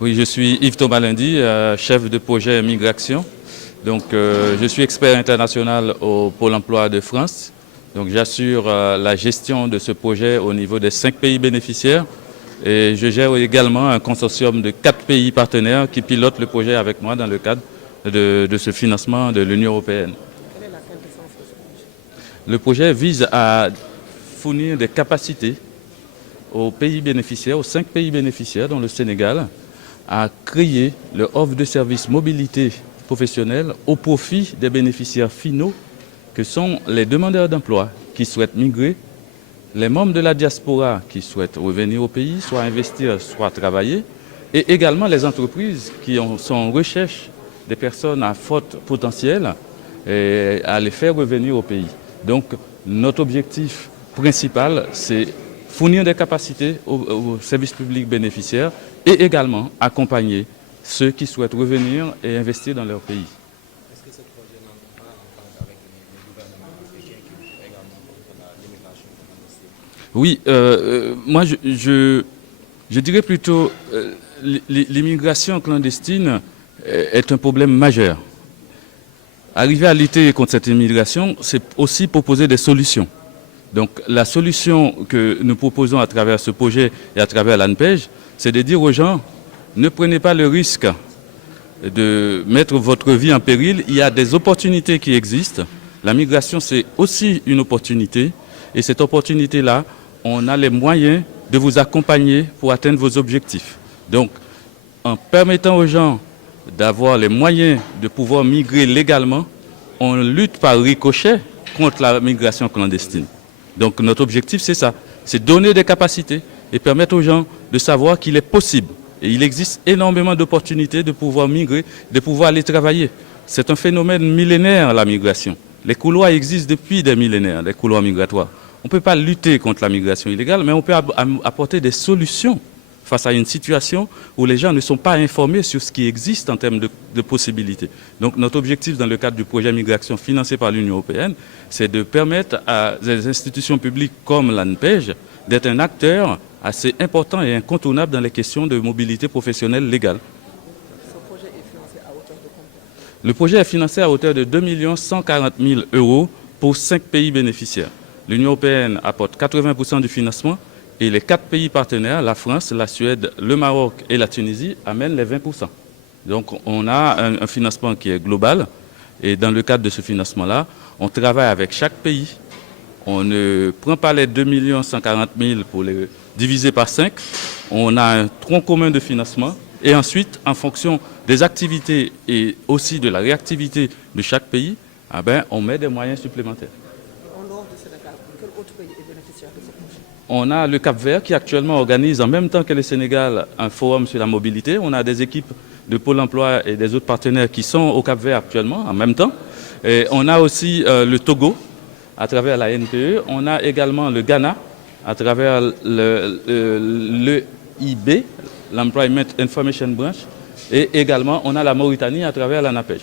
Oui, je suis Yves Thomas Lundi, chef de projet Migration. Donc, je suis expert international au Pôle emploi de France. Donc, j'assure la gestion de ce projet au niveau des 5 pays bénéficiaires. Et je gère également un consortium de 4 pays partenaires qui pilotent le projet avec moi dans le cadre de ce financement de l'Union européenne. Quelle est la quintessence de ce projet? Le projet vise à fournir des capacités aux pays bénéficiaires, aux 5 pays bénéficiaires, dont le Sénégal, à créer leur offre de services mobilité professionnelle au profit des bénéficiaires finaux que sont les demandeurs d'emploi qui souhaitent migrer, les membres de la diaspora qui souhaitent revenir au pays, soit investir, soit travailler, et également les entreprises qui sont en recherche des personnes à forte potentiel et à les faire revenir au pays. Donc notre objectif principal, c'est fournir des capacités aux services publics bénéficiaires et également accompagner ceux qui souhaitent revenir et investir dans leur pays. Est-ce que ce projet n'entre pas en phase avec les gouvernements africains qui luttent également contre l'immigration clandestine? Oui, moi je dirais plutôt l'immigration clandestine est un problème majeur. Arriver à lutter contre cette immigration, c'est aussi proposer des solutions. Donc la solution que nous proposons à travers ce projet et à travers l'ANPEJ, c'est de dire aux gens, ne prenez pas le risque de mettre votre vie en péril. Il y a des opportunités qui existent. La migration, c'est aussi une opportunité. Et cette opportunité-là, on a les moyens de vous accompagner pour atteindre vos objectifs. Donc, en permettant aux gens d'avoir les moyens de pouvoir migrer légalement, on lutte par ricochet contre la migration clandestine. Donc notre objectif, c'est ça, c'est donner des capacités et permettre aux gens de savoir qu'il est possible. Et il existe énormément d'opportunités de pouvoir migrer, de pouvoir aller travailler. C'est un phénomène millénaire, la migration. Les couloirs existent depuis des millénaires, les couloirs migratoires. On ne peut pas lutter contre la migration illégale, mais on peut apporter des solutions face à une situation où les gens ne sont pas informés sur ce qui existe en termes de possibilités. Donc notre objectif dans le cadre du projet Migration financé par l'Union européenne, c'est de permettre à des institutions publiques comme l'ANPEJ d'être un acteur assez important et incontournable dans les questions de mobilité professionnelle légale. Ce projet est financé à hauteur de combien? Le projet est financé à hauteur de 2 140 000 € pour 5 pays bénéficiaires. L'Union européenne apporte 80% du financement et les 4 pays partenaires, la France, la Suède, le Maroc et la Tunisie, amènent les 20%. Donc on a un financement qui est global et dans le cadre de ce financement-là, on travaille avec chaque pays. On ne prend pas les 2 140 000 pour les diviser par 5. On a un tronc commun de financement et ensuite, en fonction des activités et aussi de la réactivité de chaque pays, on met des moyens supplémentaires. En dehors du Sénégal, quel autre pays est bénéficiaire de ce projet? On a le Cap-Vert qui actuellement organise en même temps que le Sénégal un forum sur la mobilité. On a des équipes de Pôle emploi et des autres partenaires qui sont au Cap-Vert actuellement en même temps. Et on a aussi le Togo à travers la NPE. On a également le Ghana à travers l'EIB, l'Employment Information Branch. Et également on a la Mauritanie à travers l'ANAPEJ.